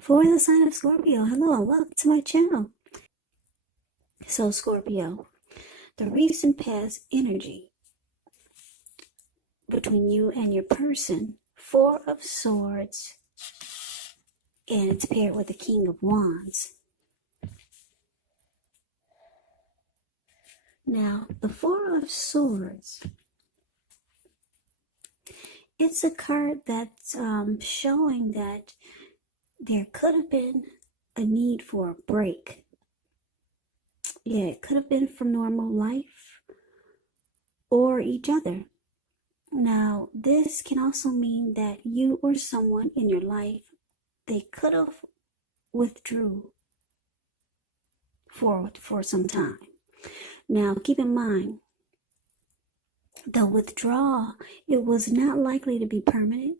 For the sign of Scorpio, hello and welcome to my channel. So Scorpio, the recent past energy between you and your person, Four of Swords, and it's paired with the King of Wands. Now, the Four of Swords, it's a card that's showing that there could have been a need for a break. Yeah, it could have been from normal life or each other. Now, this can also mean that you or someone in your life, they could have withdrew for some time. Now, keep in mind, the withdrawal, it was not likely to be permanent.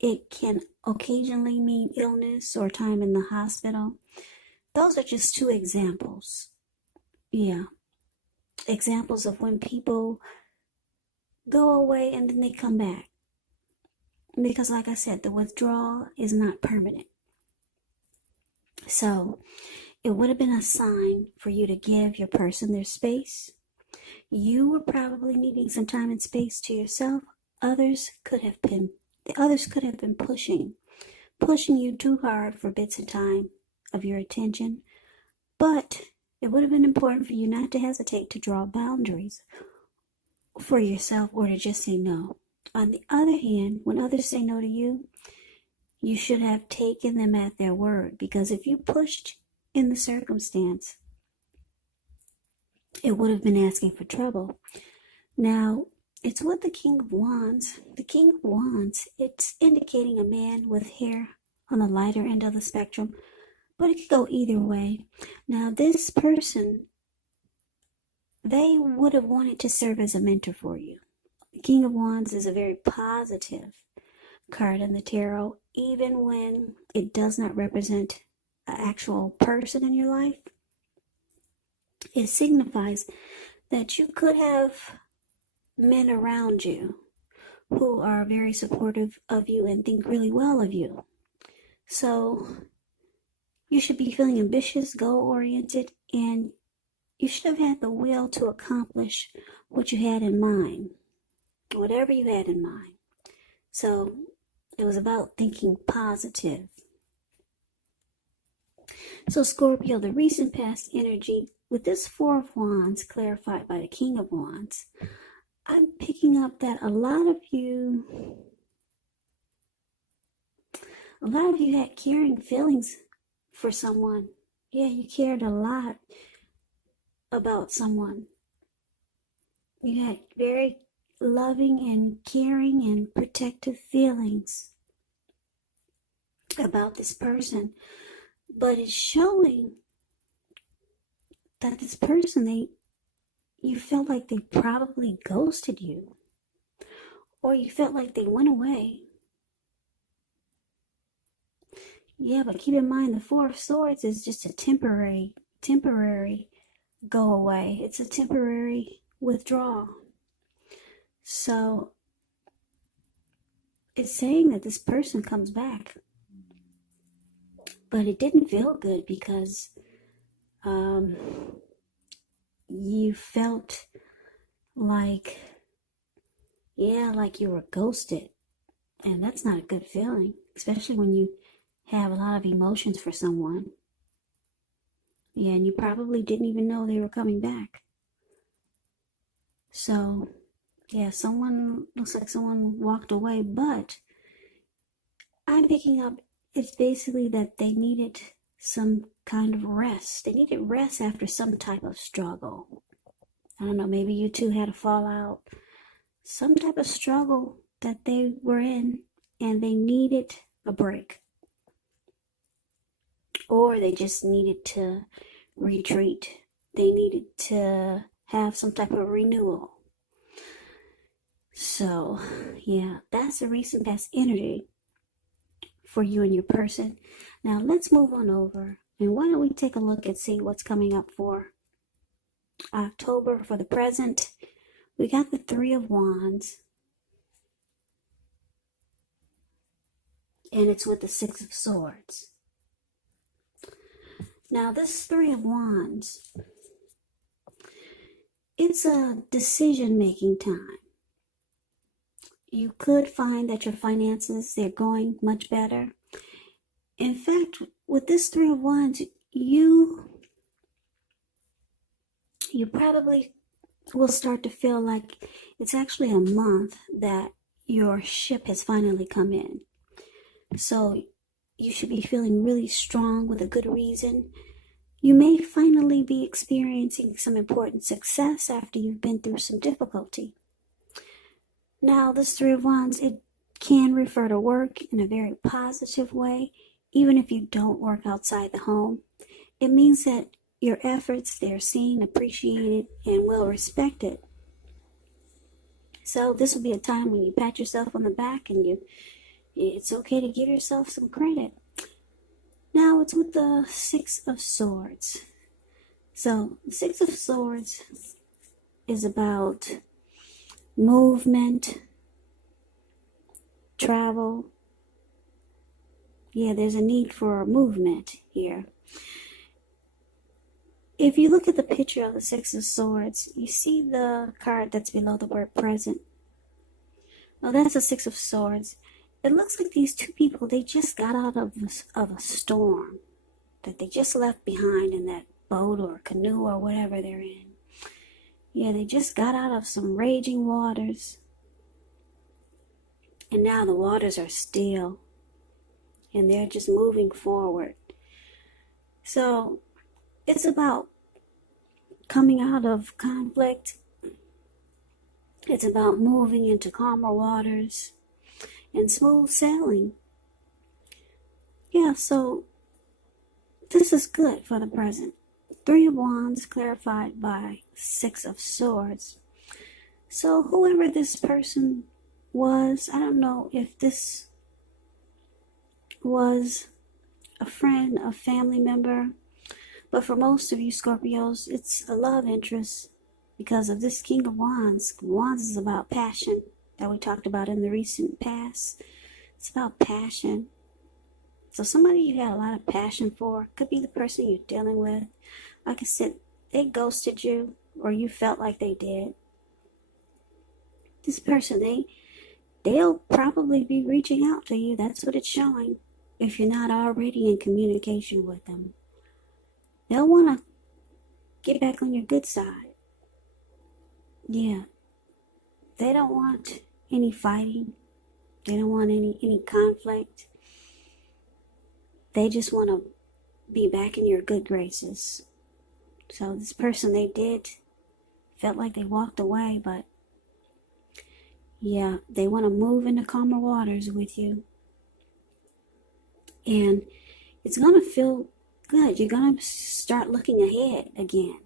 It can occasionally mean illness or time in the hospital. Those are just two examples. Yeah. Examples of when people go away and then they come back. Because like I said, the withdrawal is not permanent. So it would have been a sign for you to give your person their space. You were probably needing some time and space to yourself. Others could have been pushing you too hard for bits of time of your attention. But it would have been important for you not to hesitate to draw boundaries for yourself or to just say no. On the other hand, when others say no to you, you should have taken them at their word, because if you pushed in the circumstance, it would have been asking for trouble. Now, it's with the King of Wands. The King of Wands, it's indicating a man with hair on the lighter end of the spectrum, but it could go either way. Now, this person, they would have wanted to serve as a mentor for you. The King of Wands is a very positive card in the tarot, even when it does not represent an actual person in your life. It signifies that you could have men around you who are very supportive of you and think really well of you. So you should be feeling ambitious, goal-oriented, and you should have had the will to accomplish what you had in mind, whatever you had in mind. So it was about thinking positive. So Scorpio, the recent past energy, with this Four of Wands clarified by the King of Wands, I'm picking up that a lot of you had caring feelings for someone. Yeah, you cared a lot about someone. You had very loving and caring and protective feelings about this person. But it's showing that this person, you felt like they probably ghosted you, or you felt like they went away. Yeah, but keep in mind, the Four of Swords is just a temporary go away. It's a temporary withdrawal. So it's saying that this person comes back, but it didn't feel good because you felt like, like you were ghosted. And that's not a good feeling, especially when you have a lot of emotions for someone. Yeah, and you probably didn't even know they were coming back. So, yeah, looks like someone walked away, but I'm picking up, it's basically that they needed some kind of rest. They needed rest after some type of struggle. I don't know, maybe you two had a fallout, some type of struggle that they were in, and they needed a break. Or they just needed to retreat. They needed to have some type of renewal. So, yeah, that's the recent past energy for you and your person. Now, let's move on over. And why don't we take a look and see what's coming up for October for the present. We got the Three of Wands. And it's with the Six of Swords. Now, this Three of Wands, it's a decision-making time. You could find that your finances, they're going much better. In fact, with this Three of Wands, you probably will start to feel like it's actually a month that your ship has finally come in. So you should be feeling really strong with a good reason. You may finally be experiencing some important success after you've been through some difficulty. Now, this Three of Wands, it can refer to work in a very positive way, even if you don't work outside the home. It means that your efforts, they're seen, appreciated, and well respected. So this will be a time when you pat yourself on the back and it's okay to give yourself some credit. Now it's with the Six of Swords. So the Six of Swords is about movement, travel. Yeah, there's a need for movement here. If you look at the picture of the Six of Swords, you see the card that's below the word present. Well, that's the Six of Swords. It looks like these two people, they just got out of a storm that they just left behind in that boat or canoe or whatever they're in. Yeah, they just got out of some raging waters. And now the waters are still. And they're just moving forward. So it's about coming out of conflict. It's about moving into calmer waters and smooth sailing. Yeah, so this is good for the present. Three of Wands clarified by Six of Swords. So whoever this person was, I don't know if this was a friend, a family member, but for most of you Scorpios, it's a love interest because of this King of Wands. Wands is about passion that we talked about in the recent past. It's about passion. So somebody you had a lot of passion for, could be the person you're dealing with. Like I said, they ghosted you or you felt like they did. This person, they'll probably be reaching out to you. That's what it's showing. If you're not already in communication with them, they'll want to get back on your good side. Yeah. They don't want any fighting. They don't want any conflict. They just want to be back in your good graces. So this person, felt like they walked away, but yeah, they want to move into calmer waters with you. And it's going to feel good. You're going to start looking ahead again.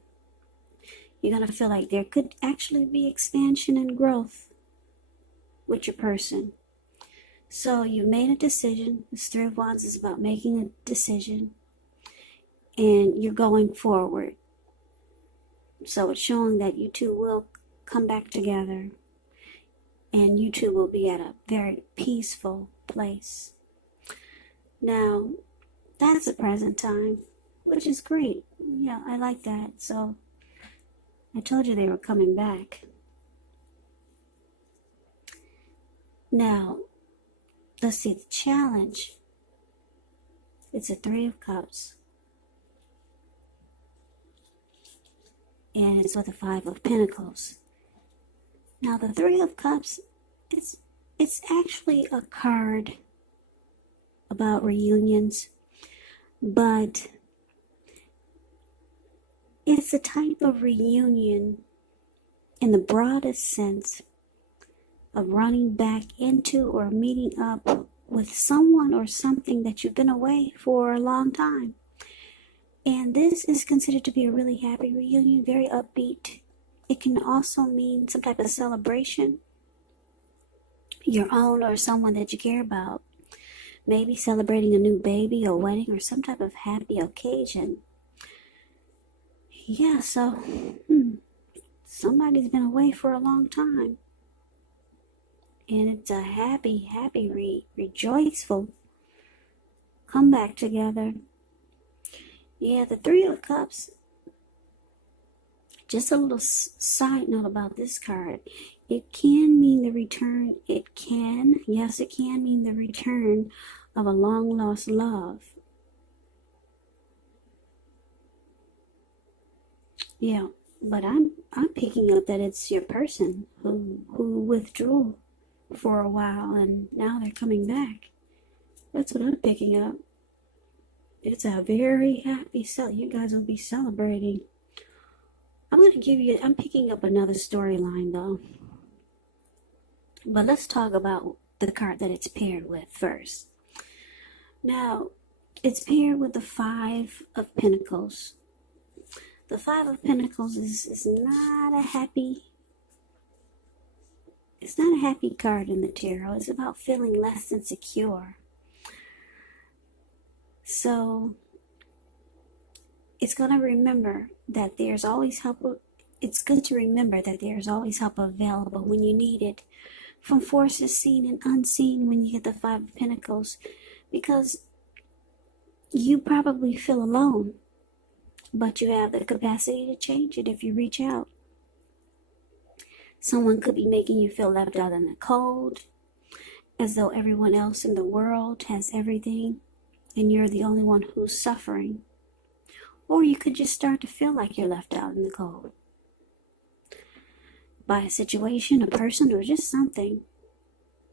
You're going to feel like there could actually be expansion and growth with your person. So you made a decision. This Three of Wands is about making a decision. And you're going forward. So it's showing that you two will come back together. And you two will be at a very peaceful place. Now, that's the present time, which is great. Yeah, I like that. So I told you they were coming back. Now, let's see the challenge. It's a Three of Cups. And it's with a Five of Pentacles. Now, the Three of Cups, it's actually a card about reunions, but it's a type of reunion in the broadest sense of running back into or meeting up with someone or something that you've been away for a long time. And this is considered to be a really happy reunion, very upbeat. It can also mean some type of celebration, your own or someone that you care about. Maybe celebrating a new baby, a wedding, or some type of happy occasion. Yeah, so somebody's been away for a long time. And it's a happy, rejoiceful come back together. Yeah, the Three of Cups. Just a little side note about this card. It can mean the return. Yes, it can mean the return of a long lost love. Yeah, but I'm picking up that it's your person who withdrew for a while and now they're coming back. That's what I'm picking up. It's a very happy you guys will be celebrating. I'm picking up another storyline though. But let's talk about the card that it's paired with first. Now, it's paired with the Five of Pentacles. The Five of Pentacles is not a happy. It's not a happy card in the tarot. It's about feeling less than secure. So, it's going to remember that there's always help. It's good to remember that there's always help available when you need it, from forces seen and unseen when you get the Five of Pentacles, because you probably feel alone, but you have the capacity to change it if you reach out. Someone could be making you feel left out in the cold, as though everyone else in the world has everything and you're the only one who's suffering. Or you could just start to feel like you're left out in the cold by a situation, a person, or just something.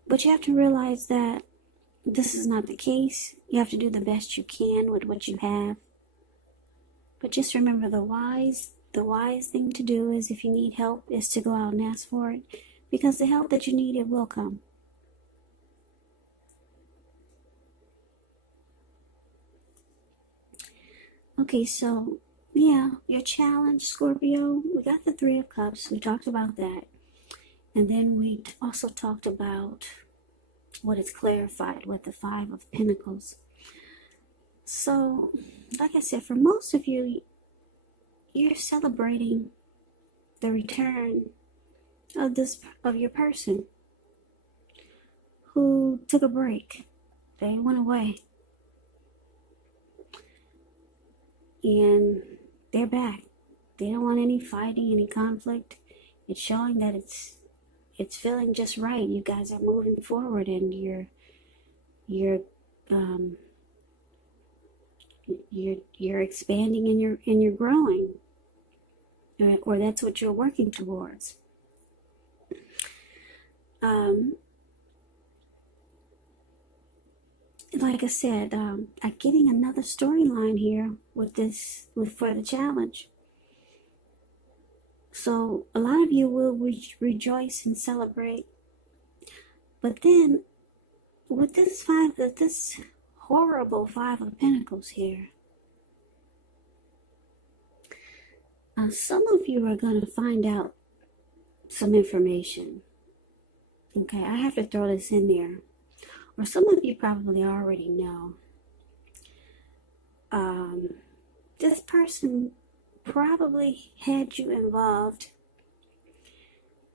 But you have to realize that this is not the case. You have to do the best you can with what you have. But just remember, the wise thing to do is, if you need help, is to go out and ask for it, because the help that you need, it will come. Okay, so yeah, your challenge, Scorpio, we got the Three of Cups. We talked about that. And then we also talked about what is clarified with the Five of Pentacles. So, like I said, for most of you, you're celebrating the return of your person who took a break. They went away. And they're back. They don't want any fighting, any conflict. It's showing that it's feeling just right. You guys are moving forward, and you're expanding and you're growing, or that's what you're working towards. Like I said, I'm getting another storyline here for the challenge. So a lot of you will rejoice and celebrate, but then with this horrible Five of Pentacles here, some of you are going to find out some information. Okay, I have to throw this in there. Or some of you probably already know. This person probably had you involved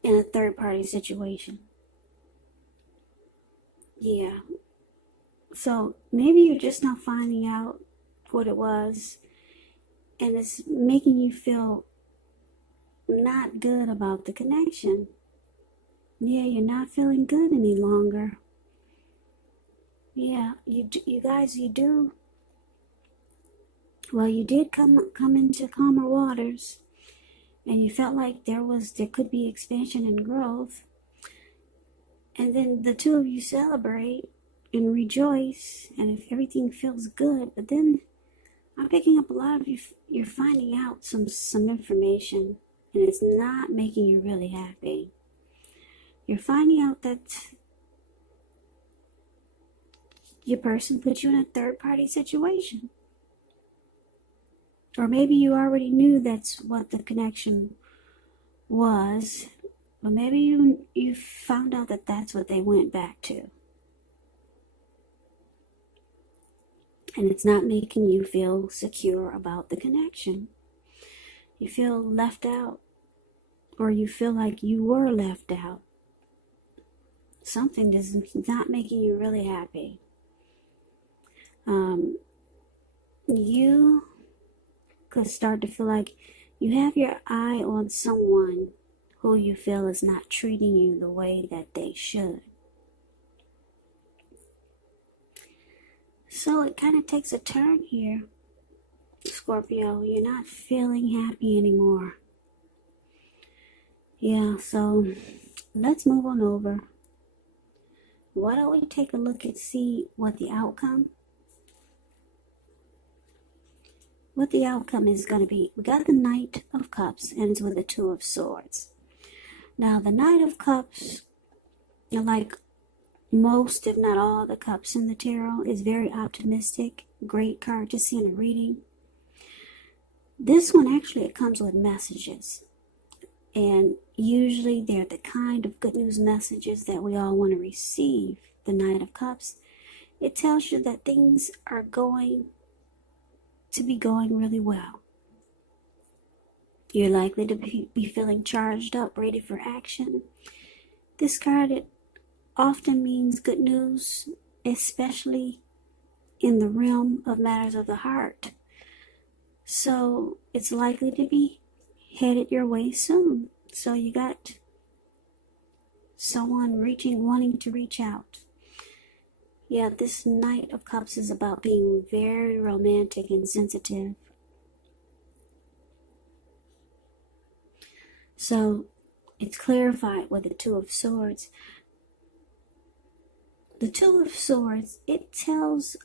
in a third-party situation. Yeah. So maybe you're just not finding out what it was, and it's making you feel not good about the connection. Yeah, you're not feeling good any longer. Yeah, you guys, you do. Well, you did come into calmer waters, and you felt like there could be expansion and growth. And then the two of you celebrate and rejoice, and if everything feels good. But then I'm picking up a lot of you. You're finding out some information, and it's not making you really happy. You're finding out that your person put you in a third-party situation. Or maybe you already knew that's what the connection was, but maybe you found out that that's what they went back to. And it's not making you feel secure about the connection. You feel left out, or you feel like you were left out. Something is not making you really happy. You could start to feel like you have your eye on someone who you feel is not treating you the way that they should. So it kind of takes a turn here, Scorpio. You're not feeling happy anymore. Yeah, so let's move on over. Why don't we take a look and see what the outcome is going to be. We got the Knight of Cups, ends with the Two of Swords. Now, the Knight of Cups, like most, if not all, the cups in the tarot, is very optimistic. Great card to see in a reading. This one, actually, it comes with messages. And usually they're the kind of good news messages that we all want to receive. The Knight of Cups, it tells you that things are going to be going really well. You're likely to be feeling charged up, ready for action. This card, it often means good news, especially in the realm of matters of the heart. So it's likely to be headed your way soon. So you got someone wanting to reach out. Yeah, this Knight of Cups is about being very romantic and sensitive. So it's clarified with the Two of Swords. The Two of Swords, it tells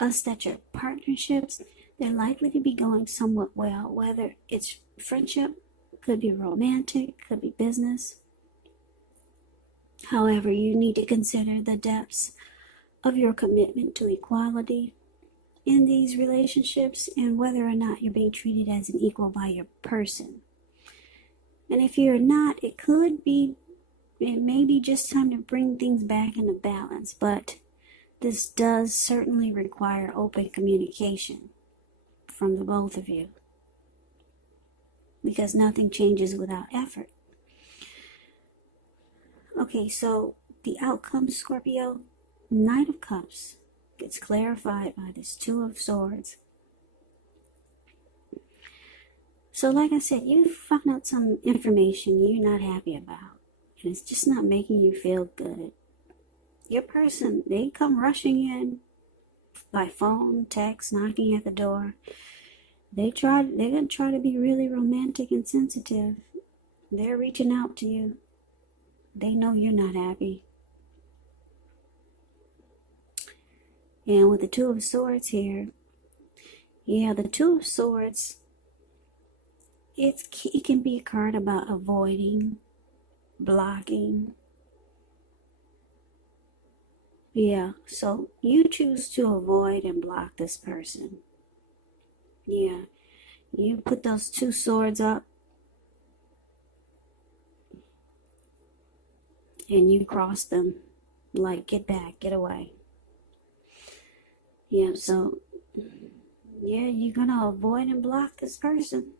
us that your partnerships, they're likely to be going somewhat well, whether it's friendship, could be romantic, could be business. However, you need to consider the depths of your commitment to equality in these relationships and whether or not you're being treated as an equal by your person. And if you're not, it may be just time to bring things back into balance, but this does certainly require open communication from the both of you, because nothing changes without effort. Okay, so the outcome, Scorpio, Knight of Cups gets clarified by this Two of Swords. So like I said, you found out some information you're not happy about, and it's just not making you feel good. Your person, they come rushing in by phone, text, knocking at the door. They're gonna try to be really romantic and sensitive. They're reaching out to you. They know you're not happy. And with the Two of Swords here, yeah, the Two of Swords, it can be a card about avoiding, blocking. Yeah, so you choose to avoid and block this person. Yeah, you put those two swords up and you cross them, like, get back, get away. Yeah, so, yeah, you're gonna avoid and block this person.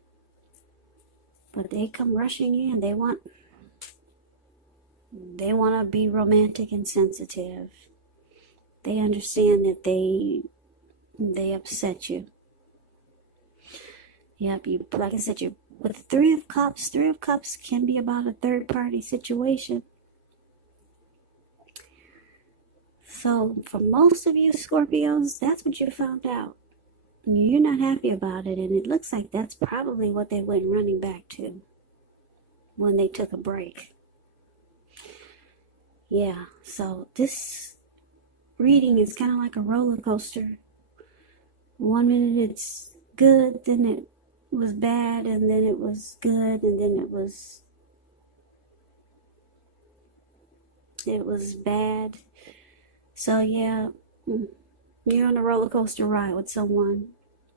But they come rushing in. They want to be romantic and sensitive. They understand that they upset you. Yep, like I said, with the Three of Cups can be about a third party situation. So for most of you Scorpios, that's what you found out. You're not happy about it, and it looks like that's probably what they went running back to when they took a break. Yeah, so this reading is kind of like a roller coaster. 1 minute it's good, then it was bad, and then it was good, and then it was bad. So yeah, you're on a roller coaster ride with someone.